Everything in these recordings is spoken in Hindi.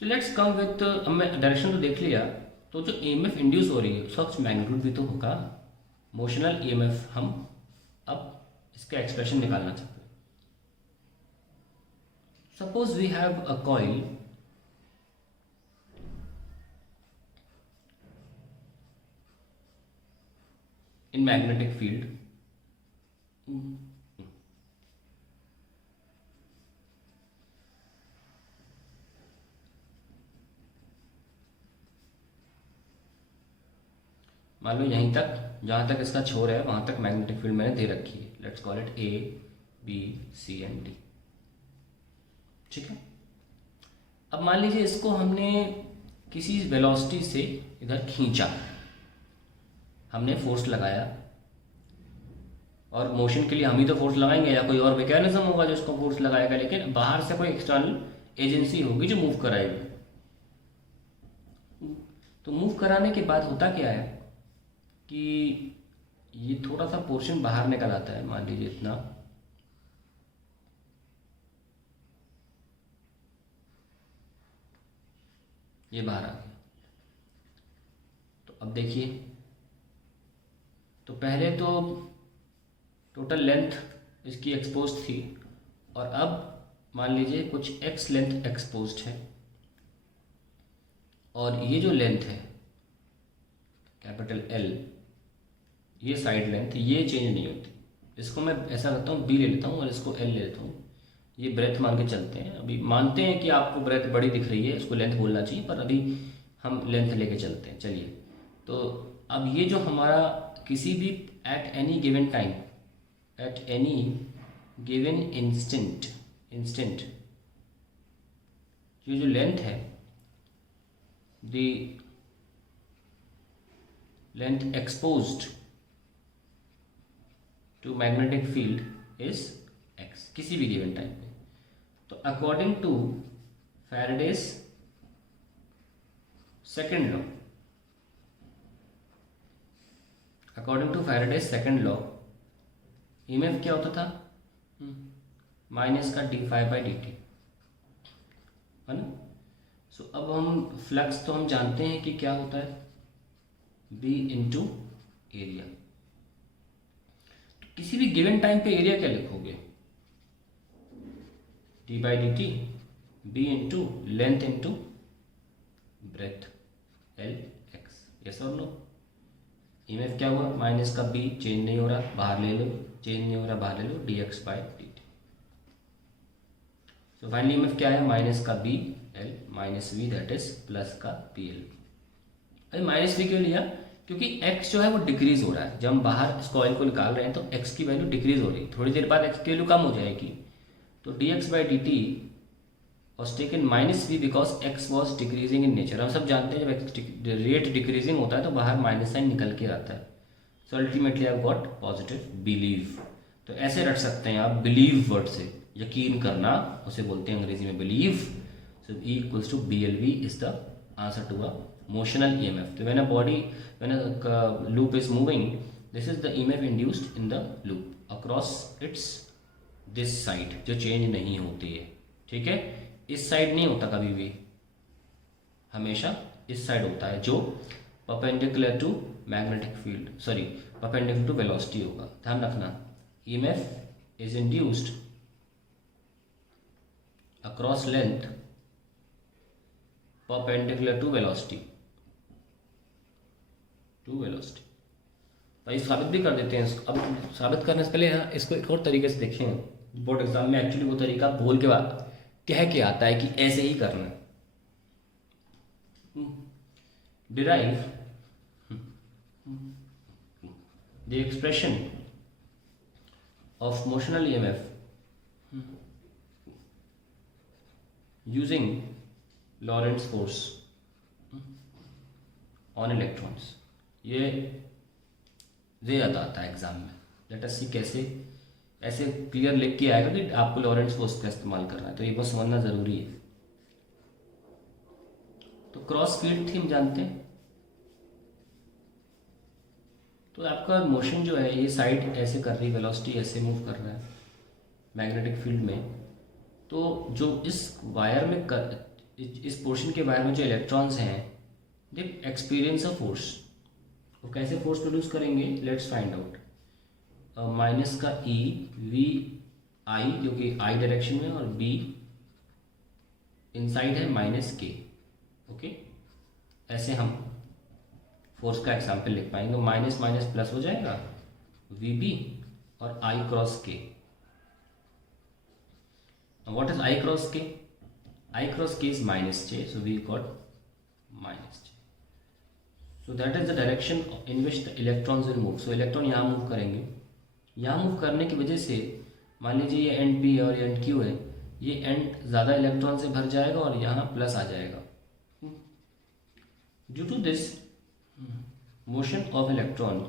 सो लेट्स कम विथ, अब मैं डायरेक्शन तो देख लिया, तो जो ईएमएफ इंड्यूस हो रही है उसका कुछ मैग्नीट्यूड भी तो होगा। मोशनल ईएमएफ हम अब इसका एक्सप्रेशन निकालना चाहते हैं। Suppose we have a coil in magnetic field, मान लो यहीं तक, जहाँ तक इसका छोर है वहाँ तक मैग्नेटिक फील्ड मैंने दे रखी है। Let's call it A B C and D. ठीक है, अब मान लीजिए इसको हमने किसी वेलोसिटी से इधर खींचा, हमने फोर्स लगाया, और मोशन के लिए हम ही तो फोर्स लगाएंगे या कोई और मैकेनिज्म होगा जो उसको फोर्स लगाएगा, लेकिन बाहर से कोई एक्सटर्नल एजेंसी होगी जो मूव कराएगी। तो मूव कराने के बाद होता क्या है कि ये थोड़ा सा पोर्शन बाहर निकल आता है, मान लीजिए इतना, ये बाहर आ गया। तो अब देखिए, तो पहले तो टोटल लेंथ इसकी एक्सपोज थी, और अब मान लीजिए कुछ एक्स लेंथ एक्सपोज्ड है, और ये जो लेंथ है कैपिटल एल, ये साइड लेंथ, ये चेंज नहीं होती। इसको मैं ऐसा करता हूँ बी ले लेता हूँ और इसको एल ले लेता हूँ। ये ब्रेथ मान के चलते हैं, अभी मानते हैं कि आपको ब्रेथ बड़ी दिख रही है, इसको लेंथ बोलना चाहिए, पर अभी हम लेंथ लेके चलते हैं। चलिए, तो अब ये जो हमारा किसी भी at any given time, at any given instant ये जो लेंथ है, the length exposed to magnetic field is X, किसी भी गिवन टाइम पे। तो according to Faraday's second law, according to Faraday's second law, EMF क्या होता था, माइनस का D phi by D T, है ना। सो अब हम फ्लक्स तो हम जानते हैं कि क्या होता है, बी इंटू एरिया। तो किसी भी गिवन टाइम पे एरिया क्या लिखोगे, D by D T, B into length into breadth, L X. Yes और नो। ईएमएफ क्या हुआ, माइनस का बी, चेंज नहीं हो रहा, बाहर ले लो, चेंज नहीं हो रहा, बाहर ले लो, d x by D t. So finally EMF क्या है, माइनस का B L minus V, that is plus का पी एल। अरे माइनस वी क्यों लिया, क्योंकि x जो है वो डिक्रीज हो रहा है। जब हम बाहर इस कॉइल को निकाल रहे हैं तो x की वैल्यू डिक्रीज हो रही है, थोड़ी देर बाद x की वैल्यू कम हो जाएगी। तो D x by D T was taken minus V because x was decreasing in nature. हम सब जानते हैं जब रेट डिक्रीजिंग होता है तो बाहर माइनस साइन निकल के आता है। So ultimately I got positive believe. तो ऐसे रट सकते हैं आप, बिलीव वर्ड से यकीन करना उसे बोलते हैं अंग्रेजी में believe. So E equals to B L V is the answer to a motional EMF. So when a loop is moving, this is the EMF induced in the loop across its this side, जो चेंज नहीं होती है। ठीक है, इस साइड नहीं होता कभी भी, हमेशा इस साइड होता है, जो perpendicular to magnetic field, sorry perpendicular to velocity होगा। ध्यान रखना, EMF is induced across length perpendicular to velocity, भाई साबित भी कर देते हैं। अब साबित करने से पहले इसको एक और तरीके से देखें। बोर्ड एग्जाम में एक्चुअली वो तरीका बोल के बाद कह के आता है कि ऐसे ही करना। Derive the expression of motional EMF using Lorentz force on electrons. ये आता है एग्जाम में। लेट अस सी कैसे ऐसे क्लियर लिख के आएगा कि आपको लॉरेंट्ज फोर्स का इस्तेमाल करना है, तो ये बस समझना जरूरी है। तो क्रॉस फील्ड थी हम जानते हैं, तो आपका मोशन जो है ये साइड ऐसे कर रही है, वेलोसिटी ऐसे मूव कर रहा है मैग्नेटिक फील्ड में। तो जो इस वायर में इस पोर्शन के बाहर में जो इलेक्ट्रॉन्स हैं दे एक्सपीरियंस अ फोर्स। वो कैसे फोर्स प्रोड्यूस करेंगे, लेट्स फाइंड आउट। माइनस का ई वी आई जो कि आई डायरेक्शन में और बी इनसाइड है माइनस के। ओके, ऐसे हम फोर्स का एग्जाम्पल लिख पाएंगे। तो माइनस माइनस प्लस हो जाएगा वी बी और आई क्रॉस के। व्हाट इज आई क्रॉस के? I cross k is minus j, so we got minus j. So that is the direction in which the electrons will move. So electron यहाँ मूव करेंगे। यहाँ मूव करने की वजह से मान लीजिए ये एंड p और एंड q है, ये एंड ज़्यादा इलेक्ट्रॉन से भर जाएगा और यहाँ प्लस आ जाएगा। Due to this motion of electron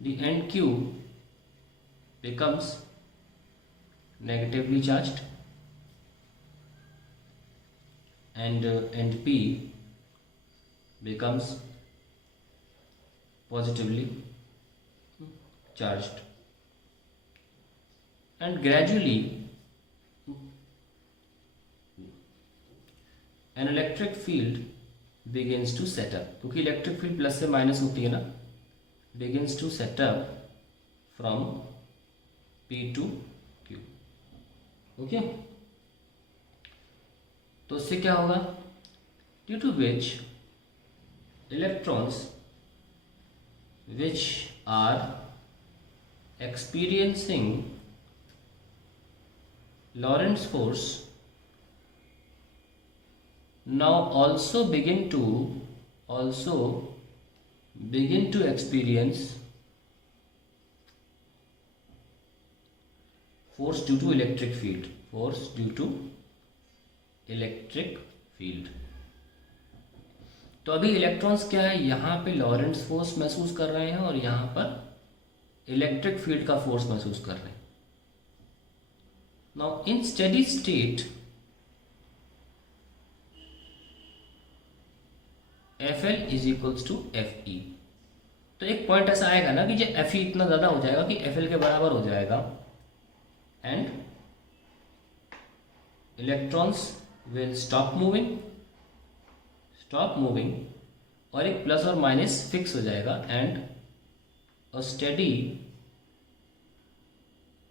the end q becomes negatively charged and end p becomes positively charged, and gradually an electric field begins to set up, क्योंकि इलेक्ट्रिक फील्ड प्लस से माइनस होती है ना, begins to set up from p to q। Okay, तो इससे क्या होगा, due to which electrons which are experiencing Lorentz force now also begin to experience force due to electric field, force due to electric field। तो अभी इलेक्ट्रॉन्स क्या है, यहाँ पे लॉरेंट्ज फोर्स महसूस कर रहे हैं और यहाँ पर इलेक्ट्रिक फील्ड का फोर्स महसूस कर रहे हैं। Now in steady state FL is equals to FE। तो एक पॉइंट ऐसा आएगा ना कि जो FE इतना ज़्यादा हो जाएगा कि FL के बराबर हो जाएगा, and electrons will stop moving और एक प्लस और माइनस फिक्स हो जाएगा, and a steady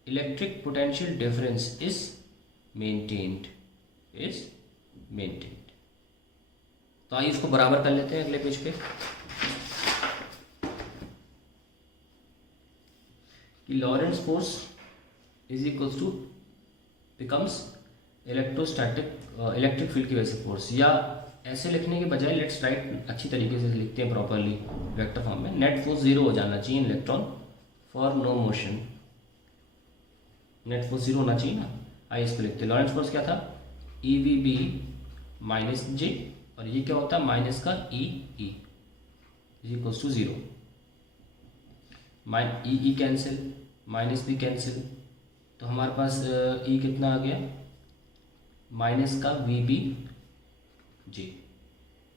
electric potential difference is maintained. तो आइए इसको बराबर कर लेते हैं अगले पेज पे कि Lorentz force is equals to becomes electric field की वजह से फोर्स, या ऐसे लिखने के बजाय लेट्स राइट अच्छी तरीके से लिखते हैं प्रॉपरली वेक्टर फॉर्म में। नेट फोर्स 0 हो जाना चाहिए electron for no motion, net force 0 होना चाहिए ना। आइए इसको लिखते हैं, लॉरेंट्ज फोर्स क्या था, EVB माइनस जे, और ये क्या होता है माइनस का EE is equals to 0। EE cancel, minus भी कैंसिल, तो हमारे पास E कितना आ गया, माइनस का VB J।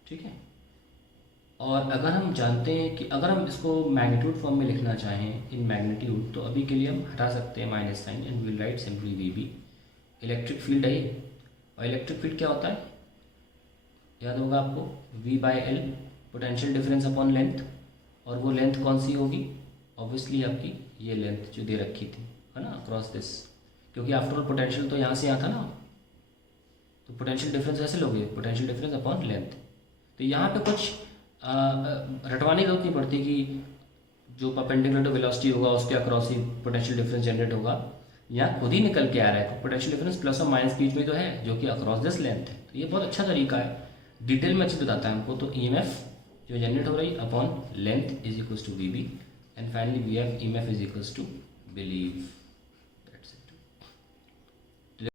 ठीक है, और अगर हम जानते हैं कि अगर हम इसको मैग्नीट्यूड फॉर्म में लिखना चाहें इन मैग्नीट्यूड, तो अभी के लिए हम हटा सकते हैं minus sign and will write simply VB। Electric field है ये, और इलेक्ट्रिक फील्ड क्या होता है, याद होगा आपको, V/L potential difference upon length, और वो लेंथ कौन सी होगी, ऑब्वियसली आपकी ये लेंथ जो दे रखी थी है ना, अक्रॉस दिस, क्योंकि आफ्टर ऑल पोटेंशियल तो यहाँ से यहाँ था ना, तो पोटेंशियल डिफरेंस ऐसे लोगे, पोटेंशियल डिफरेंस अपॉन लेंथ। तो यहाँ पे कुछ रटवाने की जरूरत नहीं पड़ती कि जो परपेंडिकुलर टू वेलोसिटी होगा उसके अक्रॉस ही पोटेंशियल डिफरेंस जनरेट होगा, यहाँ खुद ही निकल के आ रहा है, पोटेंशियल डिफरेंस प्लस और माइनस बीच में तो है जो कि अक्रॉस दिस लेंथ है। तो ये बहुत अच्छा तरीका है, डिटेल में अच्छे से बताता है हमको। तो EMF जो जनरेट हो रही upon length is equals to VB, and finally we have EMF is equals to believe.